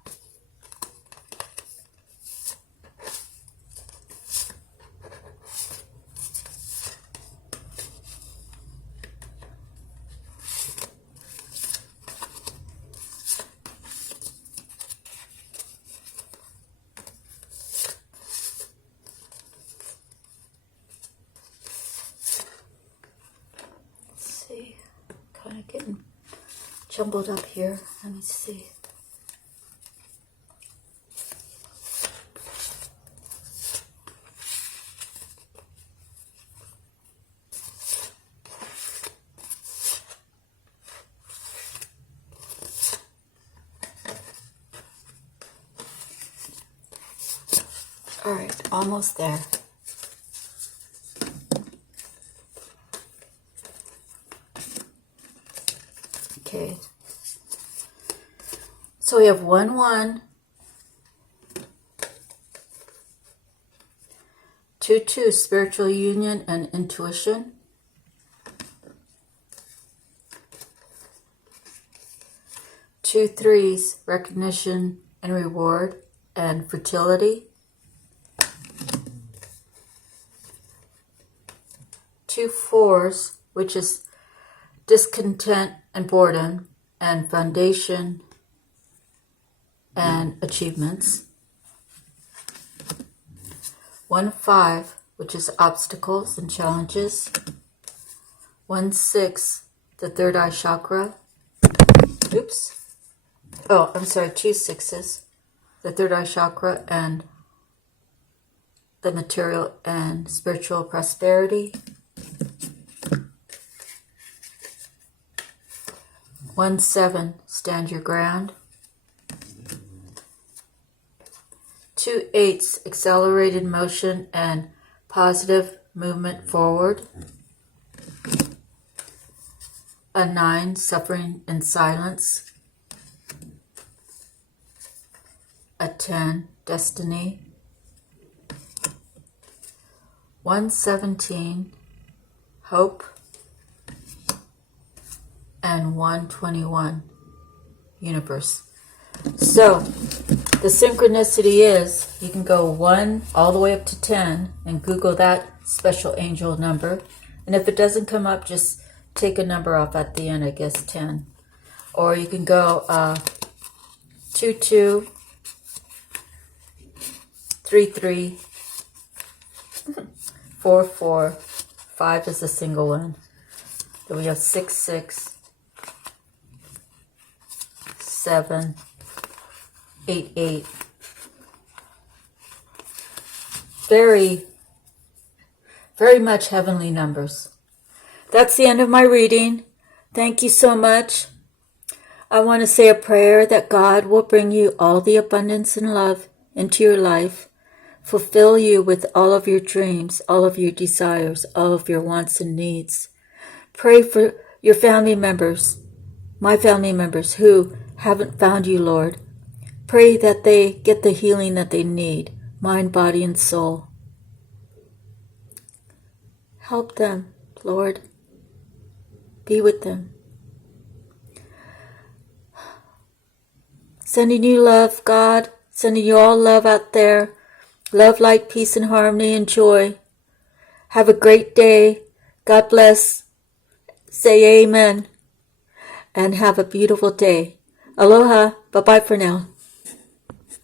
Kind of getting jumbled up here. Let me see. All right, almost there. Okay, so we have 1-1, 2-2, spiritual union and intuition, 2-3s, recognition and reward and fertility, 2-4s, which is discontent and boredom and foundation and achievements. 1-5, which is obstacles and challenges. 1-6, the third eye chakra. Oops. Oh, I'm sorry, 2 6s. The third eye chakra and the material and spiritual prosperity. 1-7, stand your ground. 2 8s, accelerated motion and positive movement forward. A 9, suffering in silence. A 10, destiny. 1-17, hope. And 1-21, universe. So the synchronicity is you can go 1 all the way up to 10 and Google that special angel number. And if it doesn't come up, just take a number off at the end, I guess 10. Or you can go 2, 2, 3, 3, 4, 4, 5 is a single one. Then we have 6, 6, 7, 8, 8. Very, very much heavenly numbers. That's the end of my reading. Thank you so much. I want to say a prayer that God will bring you all the abundance and love into your life, fulfill you with all of your dreams, all of your desires, all of your wants and needs. Pray for your family members, my family members who haven't found you, Lord. Pray that they get the healing that they need, mind, body, and soul. Help them, Lord. Be with them. Sending you love, God. Sending you all love out there. Love, light, peace, and harmony and joy. Have a great day. God bless. Say amen. And have a beautiful day. Aloha. Bye-bye for now.